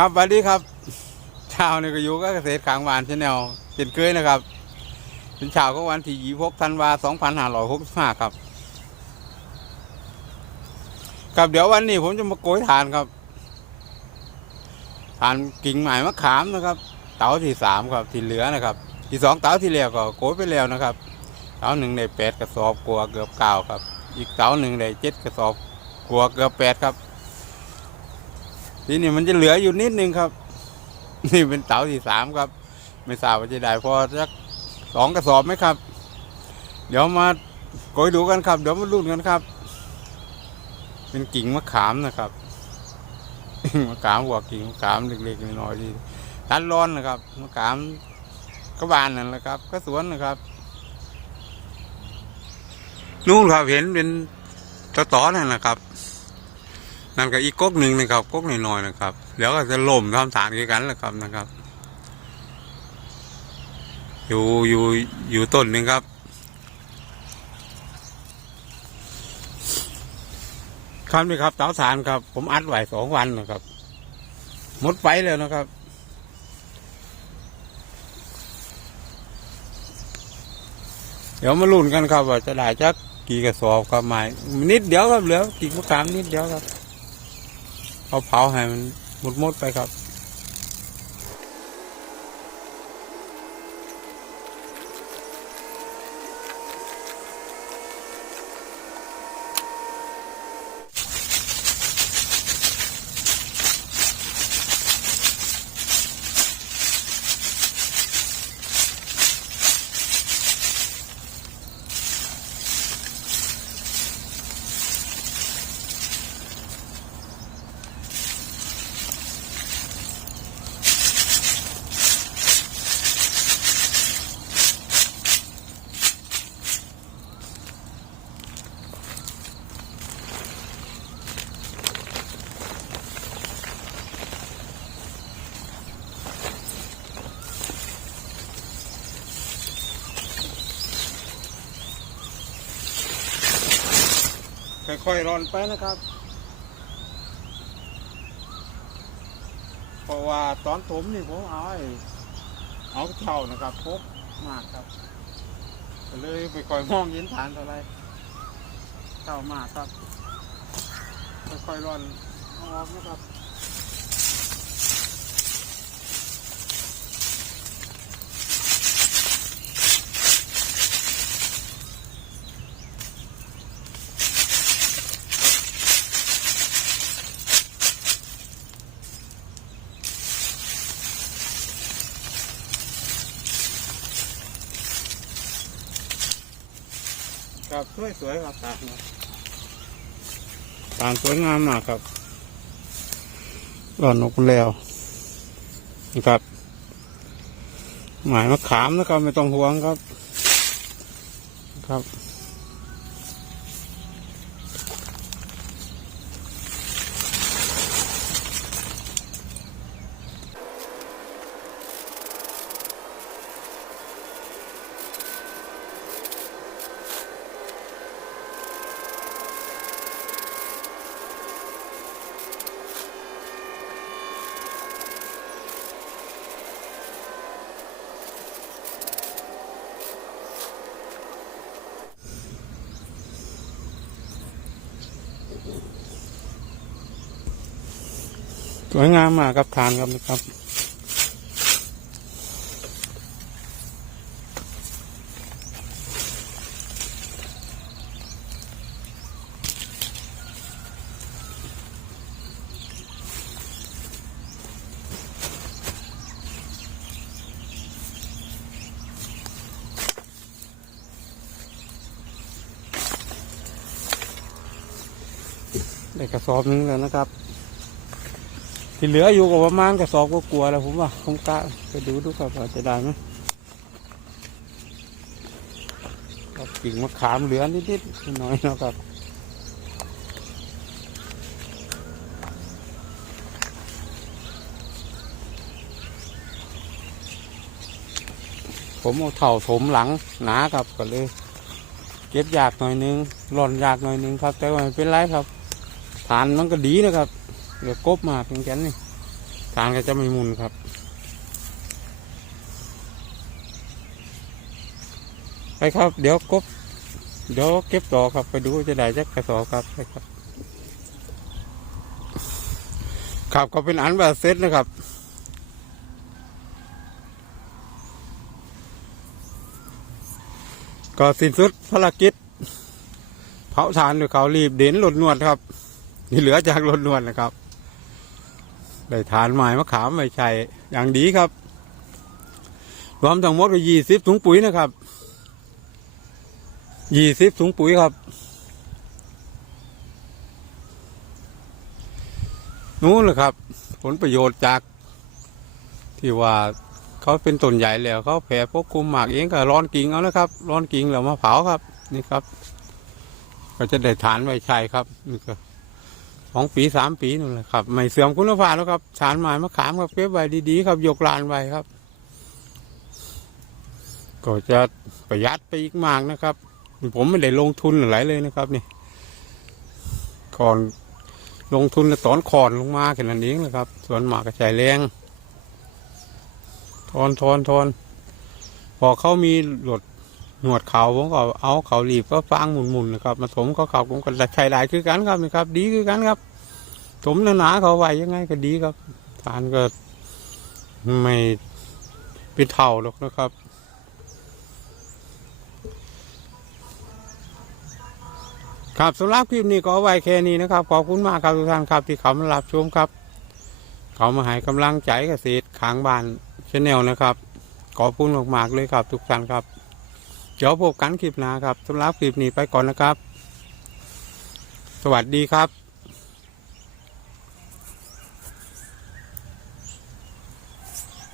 ครับสวัสดีครับชาวนี่ก็อยู่ก็เกษตรขางหวานชาแนลเช่นเคยนะครับ เป็นชาวก็วันที่26ธันวา2565ครับ ครับเดี๋ยววันนี้ผมจะมาโกยทานครับทานกิ่งไม้มะขามนะครับ เต๋าที่สามครับที่เหลือนะครับ ที่สองเต๋าที่แล้วก็โกยไปแล้วนะครับเต๋าหนึ่งได้แปดกระสอบกลัวเกือบเก้าครับ อีกเต๋าหนึ่งได้เจ็ดกระสอบกลัวเกือบแปดครับ ทีนี้มันจะเหลืออยู่นิดนึงครับ นี่เป็นเต๋าที่สามครับ ไม่ทราบว่าจะได้พอสักสองกระสอบไหมครับ เดี๋ยวมาโกยดูกันครับ เดี๋ยวมาลุ้นกันครับ เป็นกิ่งมะขามนะครับมะขามหัวกิ่งมะขามเล็กๆน้อยๆที่ตัดร้อนนะครับมะขามก็บานนั่นแหละครับ ก็สวนนะครับ นู่นครับเห็นเป็นตอตอๆนั่นแหละครับ นั่นก็อีกก๊กหนึ่งนะครับก๊กน้อยๆนะครับเดี๋ยวก็จะล่มทำฐานกันแหละครับนะครับ อยู่อยู่อยู่ต้นหนึ่งครับครับนี่ครับเตาสารครับ ผมอัดไว้สองวันนะครับหมดไปแล้วนะครับ เดี๋ยวมาลุ้นกันครับว่าจะได้จักกี่กระสอบครับไม้นิดเดียวครับเหลือกิ่งมะขามนิดเดียวครับ เอาเผาให้มันหมดหมดไปครับ ค่อยๆร่อนไปนะครับ เพราะว่าตอนถมนี่ผมเอาไอ้เอาเท่านะครับพบมากครับเลยไปคอยมองเห็นฐานเท่าไรเท่ามากครับ ค่อยๆร่อนออกนะครับ ครับสวยสวยๆครับตาครับตางสวยงามมากครับร่อนนกแล้วนะครับ หมายมะขามนะครับไม่ต้องห่วงครับ ครับ วยงามมากครับทานครับนะครับ ได้กระสอบนึงแล้วนะครับ ที่เหลืออยู่กับประมาณกระสอบก็กลัวแล้วผมว่าผมกะไปดูดูครับว่าจะได้ไหมครับกิ่งมะขามเหลือนิดๆน้อยนะครับผมเอาเท่าถมหลังหนาครับก็เลย เก็บยากหน่อยนึงร่อนยากหน่อยนึงครับ แต่ว่าไม่เป็นไรครับฐานมันก็ดีนะครับ เดี๋ยวกบมาเพียงแค่นี้ตาลก็จะไม่มุนครับ ไปครับ เดี๋ยวกบ เดี๋ยวเก็บต่อครับ ไปดูจะได้จักกระสอบครับไปครับ ครับก็เป็นอันแบบเซตนะครับก็สิ้นสุดภารกิจ เผาทานด้วยเขารีบเด่นหลดนวดครับ นี่เหลือจากหลดนวดนะครับ ได้ทานไม้มะขามไม่ใช่อย่างดีครับ รวมทั้งหมดก็ยี่สิบถุงปุ๋ยนะครับยี่สิบถุงปุ๋ยครับนู้นเลยครับ ผลประโยชน์จาก ที่ว่าเขาเป็นต้นใหญ่แล้วเขาแผ่พวกคุมหมากเองก็ร้อนกิ่งเอาแล้วครับ ร้อนกิ่งแล้วมาเผาครับ นี่ครับ ก็จะได้ฐานไว้ใช้ครับนี่ก็ สองปีสามปีนั่นแหละครับ ไม่เสื่อมคุณภาพแล้วครับฐานไม้มะขามครับเก็บไว้ดีๆครับยกลานไว้ครับ ก็จะประหยัดไปอีกมากนะครับ ผมไม่ได้ลงทุนอะไรเลยนะครับนี่ก่อนลงทุนตอนคอนลงมาแค่นั้นเองนะครับ ส่วนหมากก็ใช้แรงทอนทอนทอนพอเขามีหลด นวดเขาผมก็เอาเขาหลีบก็ฟางหมุนๆนะครับมาถมเขาเขาผมก็ใช้ได้คือกันครับนี่ครับ ดีคือกันครับถมหนาเขาไว้ยังไงก็ดีครับทานก็ไม่เป็นเท่าหรอกนะครับครับสำหรับคลิปนี้ก็เอไว้แค่นี้นะครับ ขอบคุณมากครับทุกท่านครับที่เขามารับชมครับ เขามาให้กำลังใจเกษตรขางบ้านชแนลนะครับ ขอบคุณมากๆเลยครับทุกท่านครับ เดี๋ยวพบกันคลิปหน้าครับสำหรับคลิปนี้ไปก่อนนะครับ สวัสดีครับ